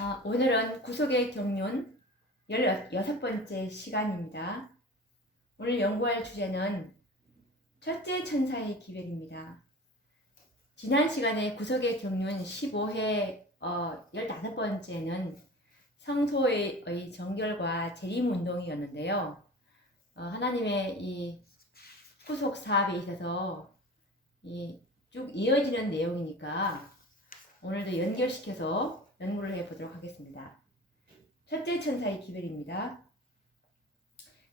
아, 오늘은 구속의 경륜 16번째 시간입니다. 오늘 연구할 주제는 첫째 천사의 기별입니다. 지난 시간에 구속의 경륜 15회 어, 15번째는 성소의 의 정결과 재림 운동이었는데요. 어, 하나님의 이 후속 사업에 있어서 이 쭉 이어지는 내용이니까 오늘도 연결시켜서 연구를 해보도록 하겠습니다. 첫째 천사의 기별입니다.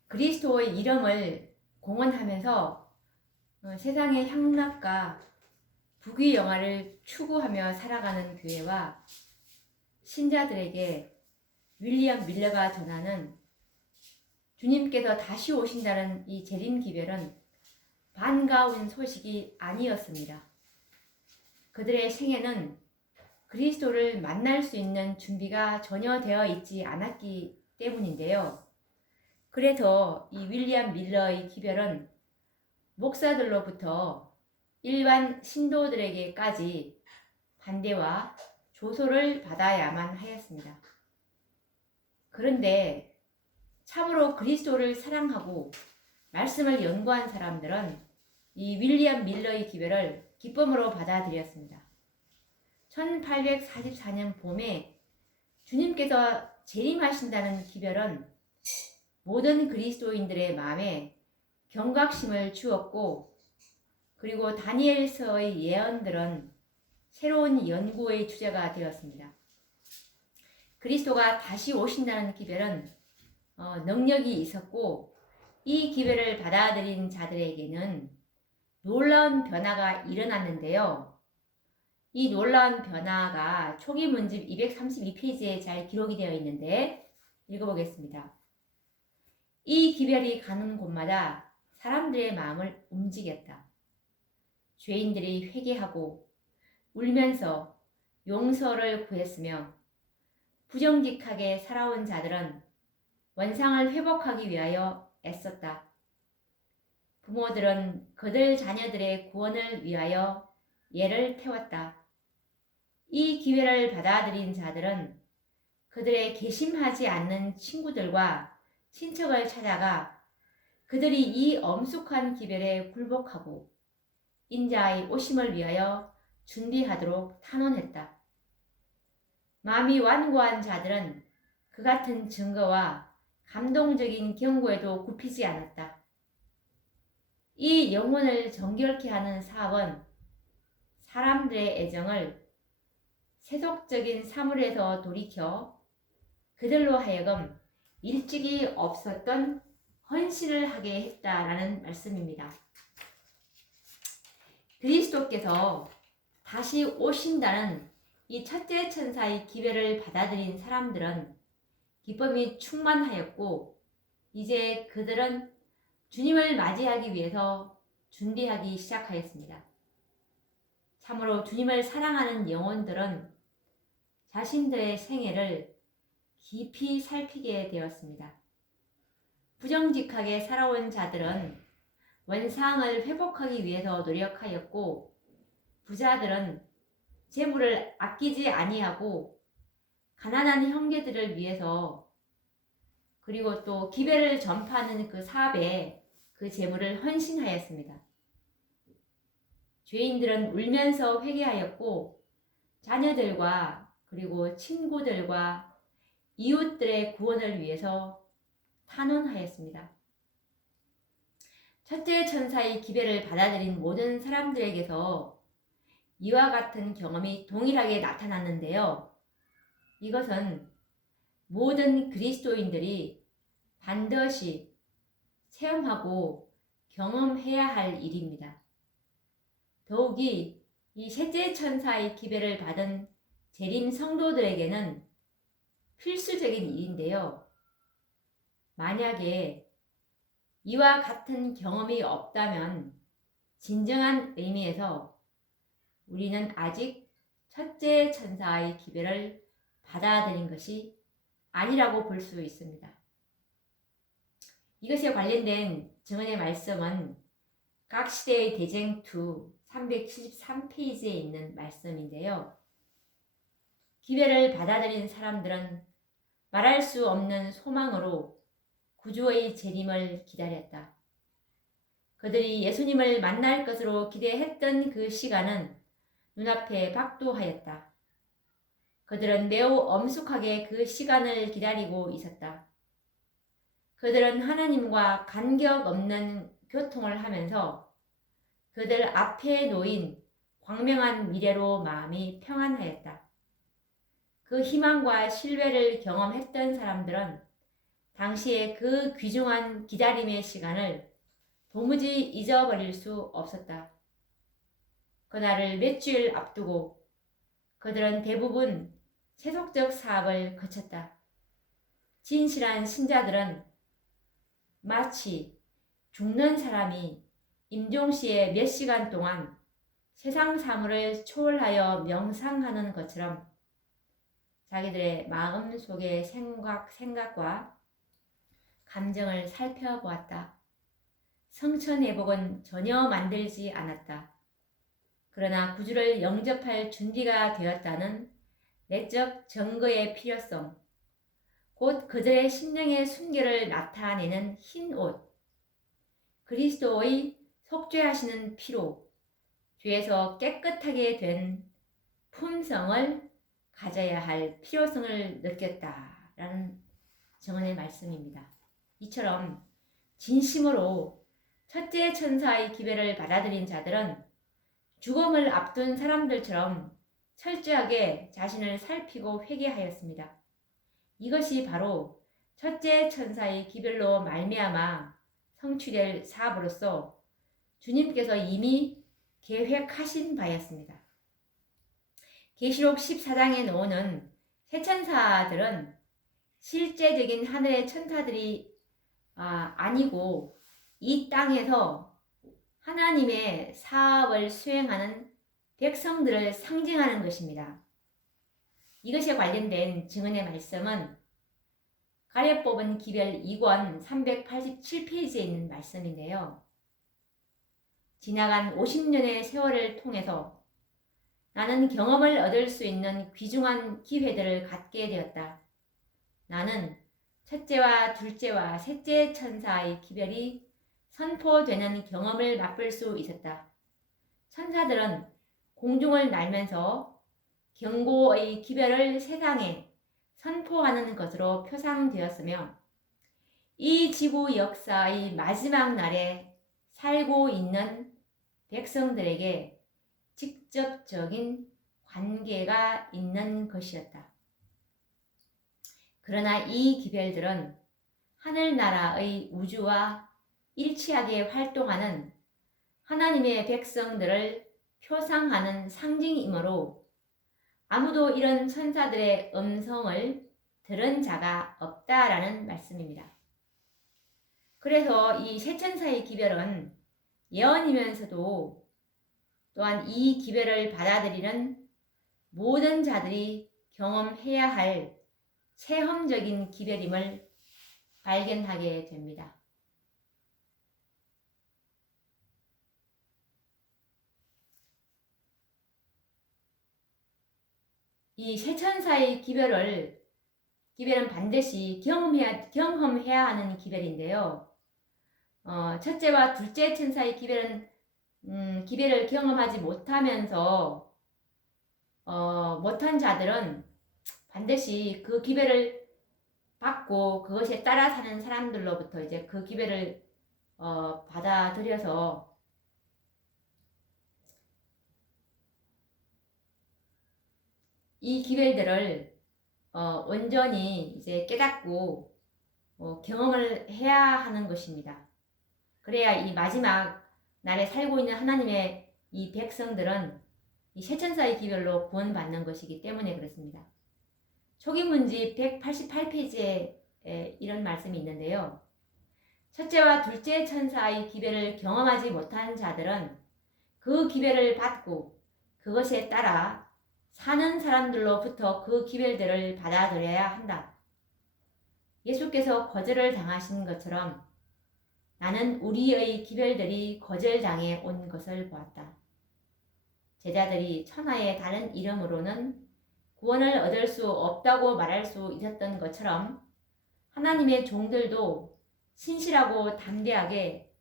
그리스도의 이름을 공언하면서 어, 세상의 향락과 부귀 영화를 추구하며 살아가는 교회와 신자들에게 윌리엄 밀러가 전하는 주님께서 다시 오신다는 이 재림 기별은 반가운 소식이 아니었습니다. 그들의 생애는 그리스도를 만날 수 있는 준비가 전혀 되어 있지 않았기 때문인데요. 그래서 이 윌리엄 밀러의 기별은 목사들로부터 일반 신도들에게까지 반대와 조소를 받아야만 하였습니다. 그런데 참으로 그리스도를 사랑하고 말씀을 연구한 사람들은 이 윌리엄 밀러의 기별을 기쁨으로 받아들였습니다. 1844년 봄에 주님께서 재림하신다는 기별은 모든 그리스도인들의 마음에 경각심을 주었고 그리고 다니엘서의 예언들은 새로운 연구의 주제가 되었습니다. 그리스도가 다시 오신다는 기별은 어, 능력이 있었고 이 기별을 받아들인 자들에게는 놀라운 변화가 일어났는데요. 이 놀라운 변화가 초기 문집 232페이지에 잘 기록이 되어 있는데 읽어보겠습니다. 이 기별이 가는 곳마다 사람들의 마음을 움직였다. 죄인들이 회개하고 울면서 용서를 구했으며 부정직하게 살아온 자들은 원상을 회복하기 위하여 애썼다. 부모들은 그들 자녀들의 구원을 위하여 예를 태웠다. 이 기회를 받아들인 자들은 그들의 개심하지 않는 친구들과 친척을 찾아가 그들이 이 엄숙한 기별에 굴복하고 인자의 오심을 위하여 준비하도록 탄원했다. 마음이 완고한 자들은 그 같은 증거와 감동적인 경고에도 굽히지 않았다. 이 영혼을 정결케 하는 사업은 사람들의 애정을 세속적인 사물에서 돌이켜 그들로 하여금 일찍이 없었던 헌신을 하게 했다라는 말씀입니다. 그리스도께서 다시 오신다는 이 첫째 천사의 기회를 받아들인 사람들은 기쁨이 충만하였고 이제 그들은 주님을 맞이하기 위해서 준비하기 시작하였습니다. 참으로 주님을 사랑하는 영혼들은 자신들의 생애를 깊이 살피게 되었습니다. 부정직하게 살아온 자들은 원상을 회복하기 위해서 노력하였고 부자들은 재물을 아끼지 아니하고 가난한 형제들을 위해서 그리고 또 기배를 전파하는 그 사업에 그 재물을 헌신하였습니다. 죄인들은 울면서 회개하였고 자녀들과 그리고 친구들과 이웃들의 구원을 위해서 탄원하였습니다. 첫째 천사의 기배를 받아들인 모든 사람들에게서 이와 같은 경험이 동일하게 나타났는데요. 이것은 모든 그리스도인들이 반드시 체험하고 경험해야 할 일입니다. 더욱이 이 셋째 천사의 기배를 받은 재림 성도들에게는 필수적인 일인데요. 만약에 이와 같은 경험이 없다면 진정한 의미에서 우리는 아직 첫째 천사의 기배를 받아들인 것이 아니라고 볼 수 있습니다. 이것에 관련된 증언의 말씀은 각 시대의 대쟁 2 373페이지에 있는 말씀인데요. 기별을 받아들인 사람들은 말할 수 없는 소망으로 구주의 재림을 기다렸다. 그들이 예수님을 만날 것으로 기대했던 그 시간은 눈앞에 박도하였다. 그들은 매우 엄숙하게 그 시간을 기다리고 있었다. 그들은 하나님과 간격 없는 교통을 하면서 그들 앞에 놓인 광명한 미래로 마음이 평안하였다. 그 희망과 신뢰를 경험했던 사람들은 당시의 그 귀중한 기다림의 시간을 도무지 잊어버릴 수 없었다. 그날을 몇 주일 앞두고 그들은 대부분 세속적 사업을 거쳤다. 진실한 신자들은 마치 죽는 사람이 임종시에 몇 시간 동안 세상 사물을 초월하여 명상하는 것처럼 자기들의 마음 속의 생각, 생각과 감정을 살펴보았다. 성천회복은 전혀 만들지 않았다. 그러나 구주를 영접할 준비가 되었다는 내적 증거의 필요성, 곧 그들의 심령의 순결을 나타내는 흰 옷, 그리스도의 속죄하시는 피로 죄에서 깨끗하게 된 품성을 가져야 할 필요성을 느꼈다라는 정언의 말씀입니다. 이처럼 진심으로 첫째 천사의 기별을 받아들인 자들은 죽음을 앞둔 사람들처럼 철저하게 자신을 살피고 회개하였습니다. 이것이 바로 첫째 천사의 기별로 말미암아 성취될 사업으로서 주님께서 이미 계획하신 바였습니다. 계시록 14장에 나오는 새 천사들은 실제적인 하늘의 천사들이 아, 아니고 이 땅에서 하나님의 사업을 수행하는 백성들을 상징하는 것입니다. 이것에 관련된 증언의 말씀은 가려 뽑은 기별 2권 387페이지에 있는 말씀인데요. 지나간 50년의 세월을 통해서 나는 경험을 얻을 수 있는 귀중한 기회들을 갖게 되었다. 나는 첫째와 둘째와 셋째 천사의 기별이 선포되는 경험을 맛볼 수 있었다. 천사들은 공중을 날면서 경고의 기별을 세상에 선포하는 것으로 표상되었으며 이 지구 역사의 마지막 날에 살고 있는 백성들에게 직접적인 관계가 있는 것이었다. 그러나 이 기별들은 하늘나라의 우주와 일치하게 활동하는 하나님의 백성들을 표상하는 상징이므로 아무도 이런 천사들의 음성을 들은 자가 없다라는 말씀입니다. 그래서 이 세 천사의 기별은 예언이면서도 또한 이 기별을 받아들이는 모든 자들이 경험해야 할 체험적인 기별임을 발견하게 됩니다. 이 세천사의 기별을 기별은 반드시 경험해야 경험해야 하는 기별인데요. 어, 첫째와 둘째 천사의 기별은 음, 기별을 경험하지 못하면서 어, 못한 자들은 반드시 그 기별을 받고 그것에 따라 사는 사람들로부터 이제 그 기별을 어, 받아들여서 이 기별들을 어, 온전히 이제 깨닫고 어, 경험을 해야 하는 것입니다. 그래야 이 마지막 날에 살고 있는 하나님의 이 백성들은 이 세천사의 기별로 구원받는 것이기 때문에 그렇습니다. 초기 문지 188페이지에 이런 말씀이 있는데요. 첫째와 둘째 천사의 기별을 경험하지 못한 자들은 그 기별을 받고 그것에 따라 사는 사람들로부터 그 기별들을 받아들여야 한다. 예수께서 거절을 당하신 것처럼 나는 우리의 기별들이 거절당해 온 것을 보았다. 제자들이 천하의 다른 이름으로는 구원을 얻을 수 없다고 말할 수 있었던 것처럼 하나님의 종들도 신실하고 담대하게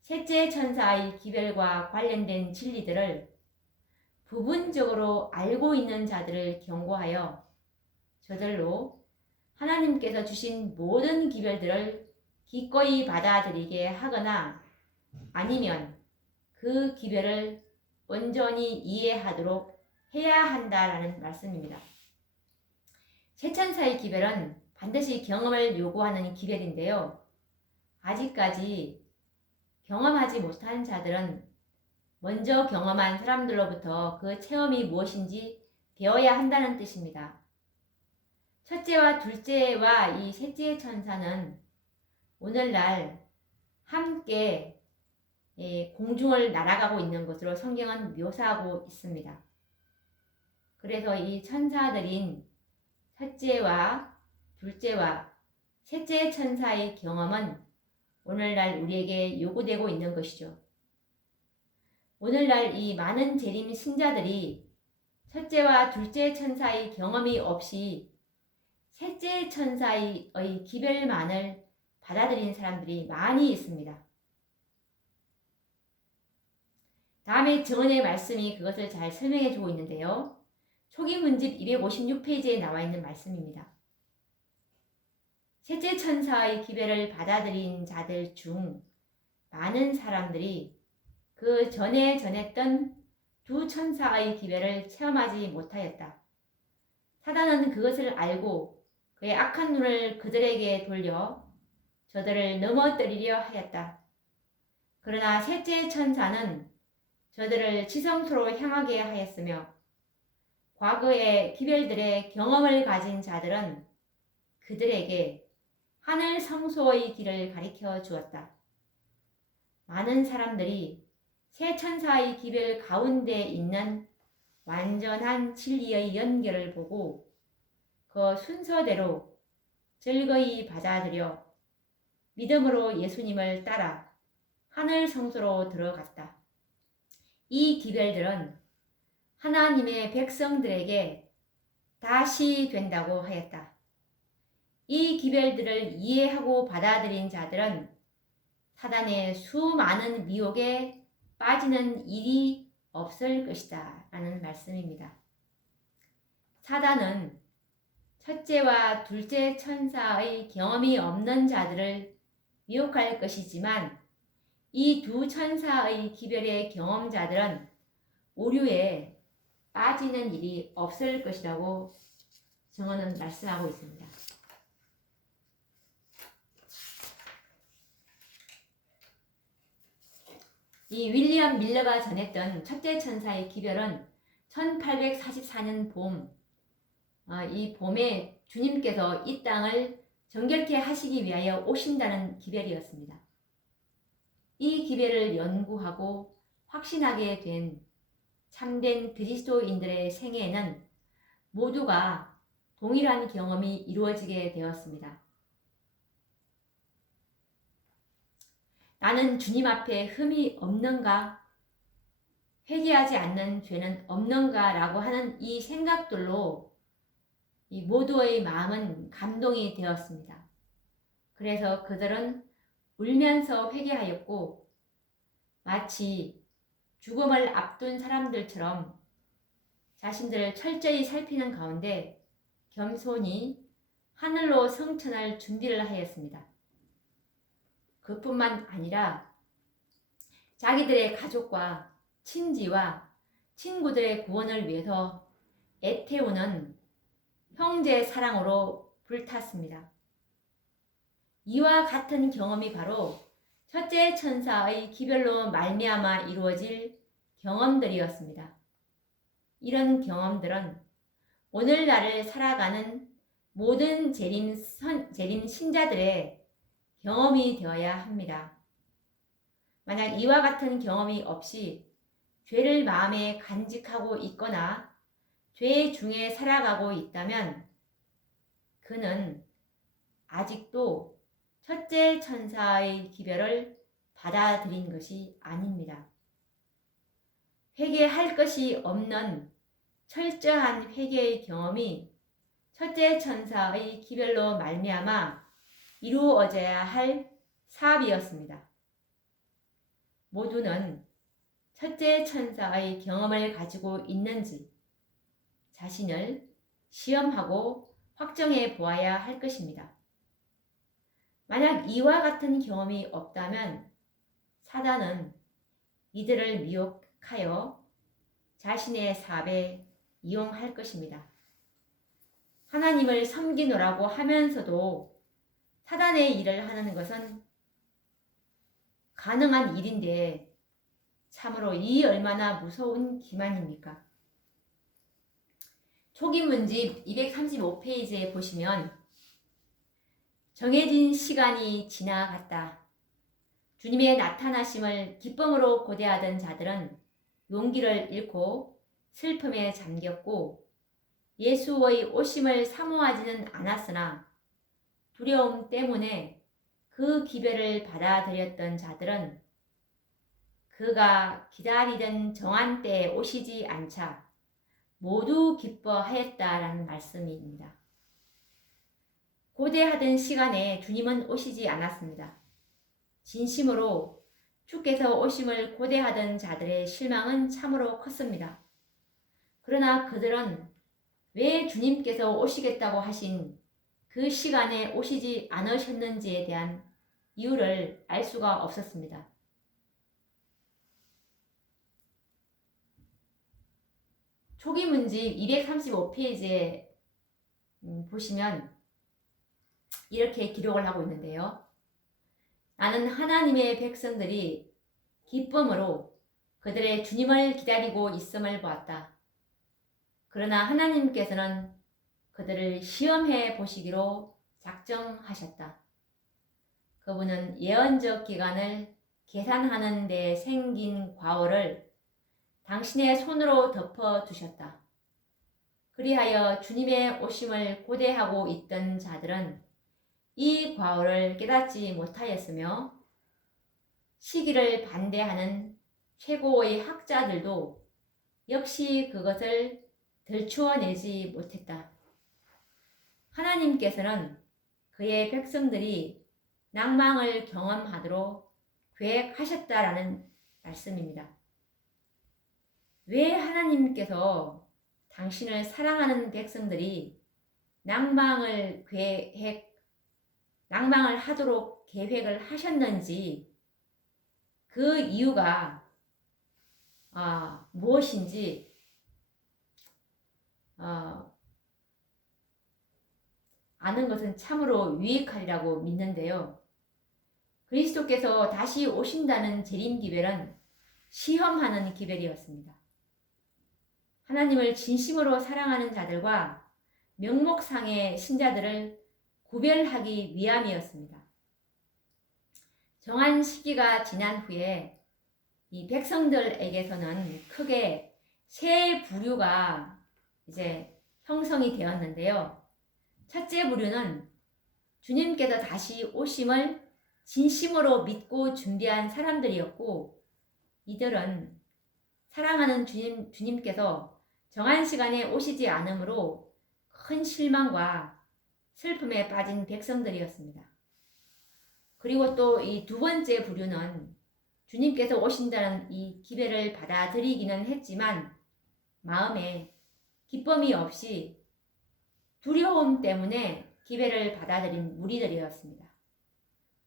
셋째 천사의 기별과 관련된 진리들을 부분적으로 알고 있는 자들을 경고하여 저들로 하나님께서 주신 모든 기별들을 기꺼이 받아들이게 하거나 아니면 그 기별을 온전히 이해하도록 해야 한다라는 말씀입니다. 세천사의 기별은 반드시 경험을 요구하는 기별인데요. 아직까지 경험하지 못한 자들은 먼저 경험한 사람들로부터 그 체험이 무엇인지 배워야 한다는 뜻입니다. 첫째와 둘째와 이 셋째 천사는 오늘날 함께 예, 공중을 날아가고 있는 것으로 성경은 묘사하고 있습니다. 그래서 이 천사들인 첫째와 둘째와 셋째 천사의 경험은 오늘날 우리에게 요구되고 있는 것이죠. 오늘날 이 많은 재림 신자들이 첫째와 둘째 천사의 경험이 없이 셋째 천사의 기별만을 받아들인 사람들이 많이 있습니다. 다음에 정언의 말씀이 그것을 잘 설명해 주고 있는데요. 초기 문집 256페이지에 나와 있는 말씀입니다. 셋째 천사의 기별을 받아들인 자들 중 많은 사람들이 그 전에 전했던 두 천사의 기별을 체험하지 못하였다. 사단은 그것을 알고 그의 악한 눈을 그들에게 돌려 저들을 넘어뜨리려 하였다. 그러나 셋째 천사는 저들을 지성소로 향하게 하였으며 과거의 기별들의 경험을 가진 자들은 그들에게 하늘 성소의 길을 가리켜 주었다. 많은 사람들이 새 천사의 기별 가운데 있는 완전한 진리의 연결을 보고 그 순서대로 즐거이 받아들여 믿음으로 예수님을 따라 하늘 성소로 들어갔다. 이 기별들은 하나님의 백성들에게 다시 된다고 하였다. 이 기별들을 이해하고 받아들인 자들은 사단의 수많은 미혹에 빠지는 일이 없을 것이다. 라는 말씀입니다. 사단은 첫째와 둘째 천사의 경험이 없는 자들을 미혹할 것이지만 이 두 천사의 기별의 경험자들은 오류에 빠지는 일이 없을 것이라고 정언은 말씀하고 있습니다. 이 윌리엄 밀러가 전했던 첫째 천사의 기별은 1844년 봄, 어, 이 봄에 주님께서 이 땅을 정결케 하시기 위하여 오신다는 기별이었습니다. 이 기별을 연구하고 확신하게 된 참된 그리스도인들의 생애에는 모두가 동일한 경험이 이루어지게 되었습니다. 나는 주님 앞에 흠이 없는가? 회개하지 않는 죄는 없는가? 라고 하는 이 생각들로 이 모두의 마음은 감동이 되었습니다. 그래서 그들은 울면서 회개하였고 마치 죽음을 앞둔 사람들처럼 자신들을 철저히 살피는 가운데 겸손히 하늘로 성천할 준비를 하였습니다. 그뿐만 아니라 자기들의 가족과 친지와 친구들의 구원을 위해서 애태우는 형제 사랑으로 불탔습니다. 이와 같은 경험이 바로 첫째 천사의 기별로 말미암아 이루어질 경험들이었습니다. 이런 경험들은 오늘날을 살아가는 모든 재림, 선, 재림 신자들의 경험이 되어야 합니다. 만약 이와 같은 경험이 없이 죄를 마음에 간직하고 있거나 죄 중에 살아가고 있다면 그는 아직도 첫째 천사의 기별을 받아들인 것이 아닙니다. 회개할 것이 없는 철저한 회개의 경험이 첫째 천사의 기별로 말미암아 이루어져야 할 사업이었습니다. 모두는 첫째 천사의 경험을 가지고 있는지 자신을 시험하고 확정해 보아야 할 것입니다. 만약 이와 같은 경험이 없다면 사단은 이들을 미혹하여 자신의 사업에 이용할 것입니다. 하나님을 섬기노라고 하면서도 사단의 일을 하는 것은 가능한 일인데 참으로 이 얼마나 무서운 기만입니까? 초기 문집 235페이지에 보시면 정해진 시간이 지나갔다. 주님의 나타나심을 기쁨으로 고대하던 자들은 용기를 잃고 슬픔에 잠겼고 예수의 오심을 사모하지는 않았으나 두려움 때문에 그 기별을 받아들였던 자들은 그가 기다리던 정한 때에 오시지 않자 모두 기뻐하였다라는 말씀입니다. 고대하던 시간에 주님은 오시지 않았습니다. 진심으로 주께서 오심을 고대하던 자들의 실망은 참으로 컸습니다. 그러나 그들은 왜 주님께서 오시겠다고 하신 그 시간에 오시지 않으셨는지에 대한 이유를 알 수가 없었습니다. 초기 문집 235페이지에 음, 보시면 이렇게 기록을 하고 있는데요. 나는 하나님의 백성들이 기쁨으로 그들의 주님을 기다리고 있음을 보았다. 그러나 하나님께서는 그들을 시험해 보시기로 작정하셨다. 그분은 예언적 기간을 계산하는 데 생긴 과오를 당신의 손으로 덮어 두셨다. 그리하여 주님의 오심을 고대하고 있던 자들은 이 과오를 깨닫지 못하였으며 시기를 반대하는 최고의 학자들도 역시 그것을 들추어내지 못했다. 하나님께서는 그의 백성들이 낭망을 경험하도록 계획하셨다라는 말씀입니다. 왜 하나님께서 당신을 사랑하는 백성들이 낭망을 계획, 낭망을 하도록 계획을 하셨는지 그 이유가 아, 무엇인지 어, 아는 것은 참으로 유익하리라고 믿는데요. 그리스도께서 다시 오신다는 재림 기별은 시험하는 기별이었습니다. 하나님을 진심으로 사랑하는 자들과 명목상의 신자들을 구별하기 위함이었습니다. 정한 시기가 지난 후에 이 백성들에게서는 크게 세 부류가 이제 형성이 되었는데요. 첫째 부류는 주님께서 다시 오심을 진심으로 믿고 준비한 사람들이었고 이들은 사랑하는 주님, 주님께서 정한 시간에 오시지 않으므로 큰 실망과 슬픔에 빠진 백성들이었습니다. 그리고 또 이 두 번째 부류는 주님께서 오신다는 이 기회를 받아들이기는 했지만 마음에 기쁨이 없이 두려움 때문에 기회를 받아들인 무리들이었습니다.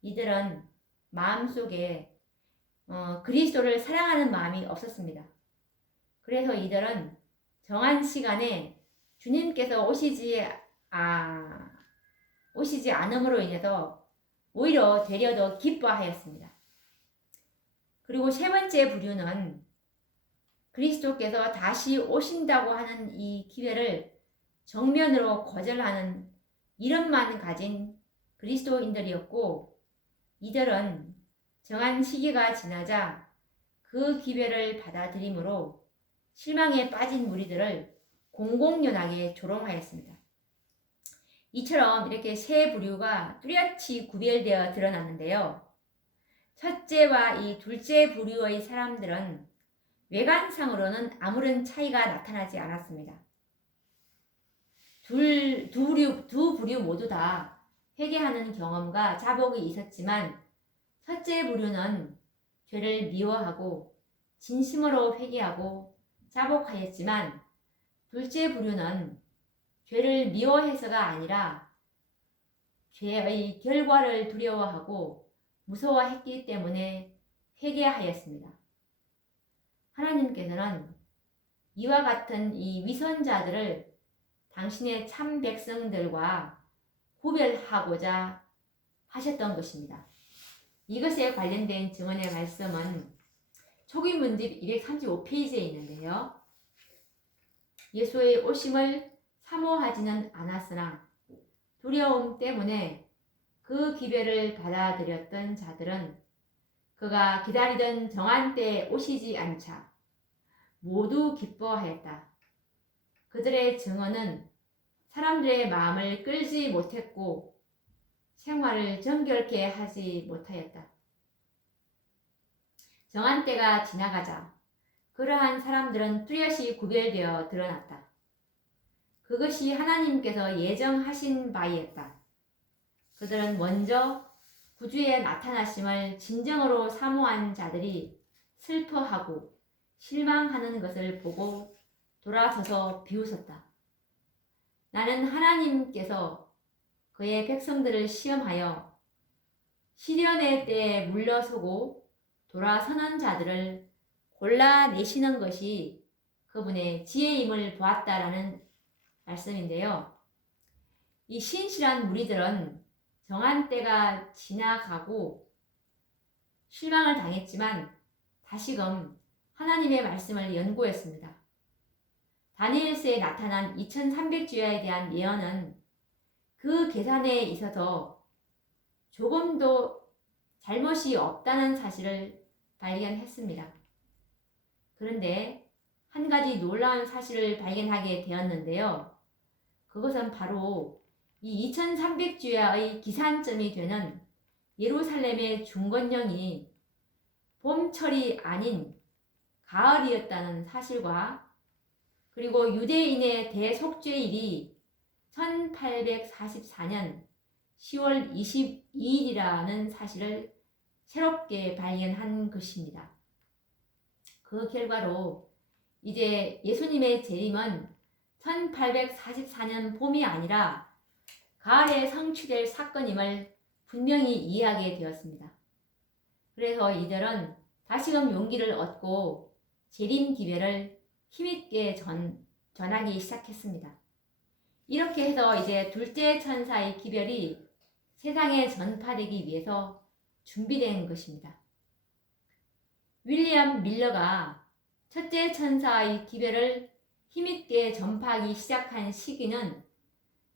이들은 마음속에 어, 그리스도를 사랑하는 마음이 없었습니다. 그래서 이들은 정한 시간에 주님께서 오시지 아 오시지 않음으로 인해서 오히려 되려 더 기뻐하였습니다. 그리고 세 번째 부류는 그리스도께서 다시 오신다고 하는 이 기회를 정면으로 거절하는 이름만 가진 그리스도인들이었고 이들은 정한 시기가 지나자 그 기회를 받아들이므로 실망에 빠진 무리들을 공공연하게 조롱하였습니다. 이처럼 이렇게 세 부류가 뚜렷이 구별되어 드러났는데요. 첫째와 이 둘째 부류의 사람들은 외관상으로는 아무런 차이가 나타나지 않았습니다. 둘, 두 부류, 두 부류 모두 다 회개하는 경험과 자복이 있었지만 첫째 부류는 죄를 미워하고 진심으로 회개하고 자복하였지만 둘째 부류는 죄를 미워해서가 아니라 죄의 결과를 두려워하고 무서워했기 때문에 회개하였습니다. 하나님께서는 이와 같은 이 위선자들을 당신의 참 백성들과 구별하고자 하셨던 것입니다. 이것에 관련된 증언의 말씀은 초기 문집 235페이지에 있는데요. 예수의 오심을 사모하지는 않았으나 두려움 때문에 그 기별을 받아들였던 자들은 그가 기다리던 정한 때에 오시지 않자 모두 기뻐하였다. 그들의 증언은 사람들의 마음을 끌지 못했고 생활을 정결케 하지 못하였다. 정한 때가 지나가자 그러한 사람들은 뚜렷이 구별되어 드러났다. 그것이 하나님께서 예정하신 바이었다. 그들은 먼저 구주의 나타나심을 진정으로 사모한 자들이 슬퍼하고 실망하는 것을 보고 돌아서서 비웃었다. 나는 하나님께서 그의 백성들을 시험하여 시련의 때에 물러서고 돌아서는 자들을 골라내시는 것이 그분의 지혜임을 보았다라는 말씀인데요. 이 신실한 무리들은 정한 때가 지나가고 실망을 당했지만 다시금 하나님의 말씀을 연구했습니다. 다니엘서에 나타난 2300주야에 대한 예언은 그 계산에 있어서 조금도 잘못이 없다는 사실을 발견했습니다. 그런데 한 가지 놀라운 사실을 발견하게 되었는데요. 그것은 바로 이 2300주야의 기산점이 되는 예루살렘의 중건령이 봄철이 아닌 가을이었다는 사실과 그리고 유대인의 대속죄일이 1844년 10월 22일이라는 사실을 새롭게 발견한 것입니다. 그 결과로 이제 예수님의 재림은 1844년 봄이 아니라 가을에 성취될 사건임을 분명히 이해하게 되었습니다. 그래서 이들은 다시금 용기를 얻고 재림 기별을 힘있게 전, 전하기 시작했습니다. 이렇게 해서 이제 둘째 천사의 기별이 세상에 전파되기 위해서 준비된 것입니다. 윌리엄 밀러가 첫째 천사의 기별을 힘있게 전파하기 시작한 시기는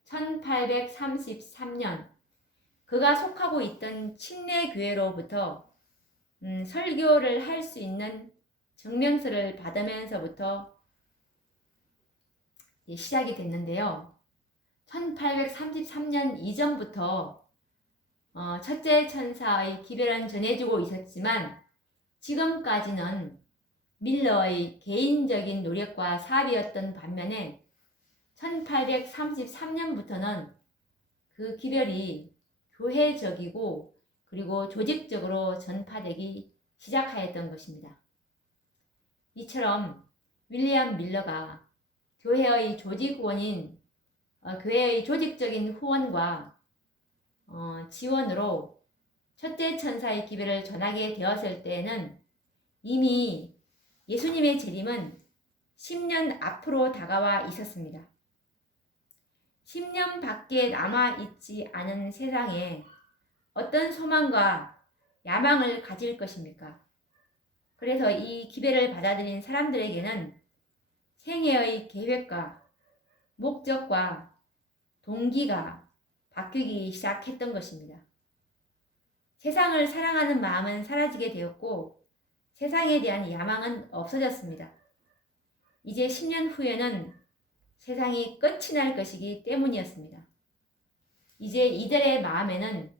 1833년 그가 속하고 있던 침례 교회로부터 음, 설교를 할 수 있는 증명서를 받으면서부터 시작이 됐는데요. 1833년 이전부터 어, 첫째 천사의 기별은 전해주고 있었지만 지금까지는 밀러의 개인적인 노력과 사업이었던 반면에 1833년부터는 그 기별이 교회적이고 그리고 조직적으로 전파되기 시작하였던 것입니다. 이처럼 윌리엄 밀러가 교회의 조직 원인, 어, 교회의 조직적인 후원과 어, 지원으로 첫째 천사의 기별을 전하게 되었을 때에는 이미 예수님의 재림은 10년 앞으로 다가와 있었습니다. 10년 밖에 남아 있지 않은 세상에 어떤 소망과 야망을 가질 것입니까? 그래서 이 기배를 받아들인 사람들에게는 생애의 계획과 목적과 동기가 바뀌기 시작했던 것입니다. 세상을 사랑하는 마음은 사라지게 되었고 세상에 대한 야망은 없어졌습니다. 이제 10년 후에는 세상이 끝이 날 것이기 때문이었습니다. 이제 이들의 마음에는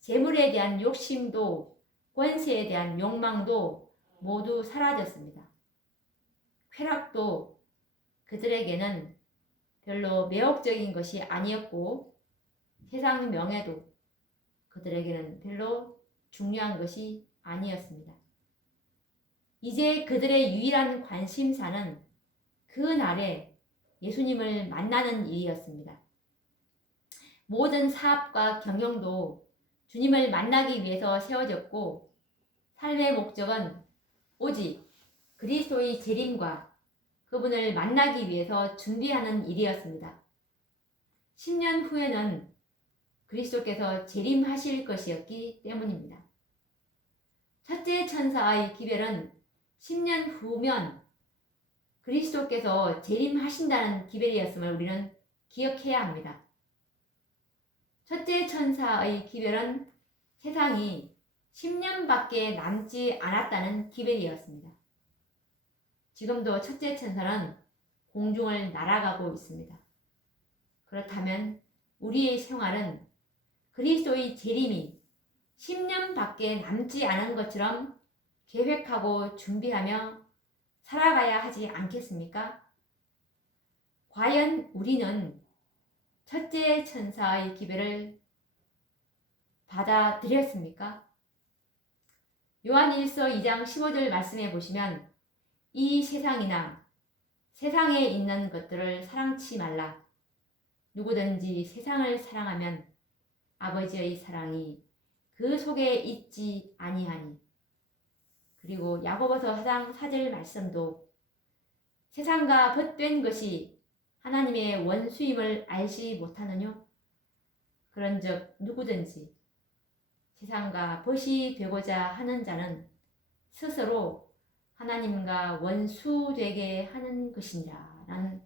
재물에 대한 욕심도 권세에 대한 욕망도 모두 사라졌습니다. 쾌락도 그들에게는 별로 매혹적인 것이 아니었고 세상 명예도 그들에게는 별로 중요한 것이 아니었습니다. 이제 그들의 유일한 관심사는 그 날에 예수님을 만나는 일이었습니다. 모든 사업과 경영도 주님을 만나기 위해서 세워졌고 삶의 목적은 오직 그리스도의 재림과 그분을 만나기 위해서 준비하는 일이었습니다. 10년 후에는 그리스도께서 재림하실 것이었기 때문입니다. 첫째 천사의 기별은 10년 후면 그리스도께서 재림하신다는 기별이었음을 우리는 기억해야 합니다. 첫째 천사의 기별은 세상이 10년밖에 남지 않았다는 기별이었습니다. 지금도 첫째 천사는 공중을 날아가고 있습니다. 그렇다면 우리의 생활은 그리스도의 재림이 10년밖에 남지 않은 것처럼 계획하고 준비하며 살아가야 하지 않겠습니까? 과연 우리는 첫째 천사의 기별을 받아들였습니까? 요한일서 2장 15절 말씀해 보시면 이 세상이나 세상에 있는 것들을 사랑치 말라. 누구든지 세상을 사랑하면 아버지의 사랑이 그 속에 있지 아니하니. 그리고 야고보서 4장 4절 말씀도 세상과 벗된 것이 하나님의 원수임을 알지 못하느뇨? 그런즉 누구든지 세상과 벗이 되고자 하는 자는 스스로 하나님과 원수 되게 하는 것이냐라는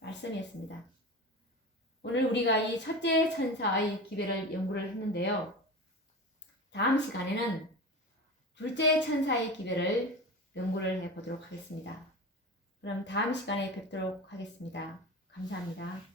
말씀이었습니다. 오늘 우리가 이 첫째 천사의 기별을 연구를 했는데요. 다음 시간에는 둘째 천사의 기별을 연구를 해보도록 하겠습니다. 그럼 다음 시간에 뵙도록 하겠습니다. 감사합니다.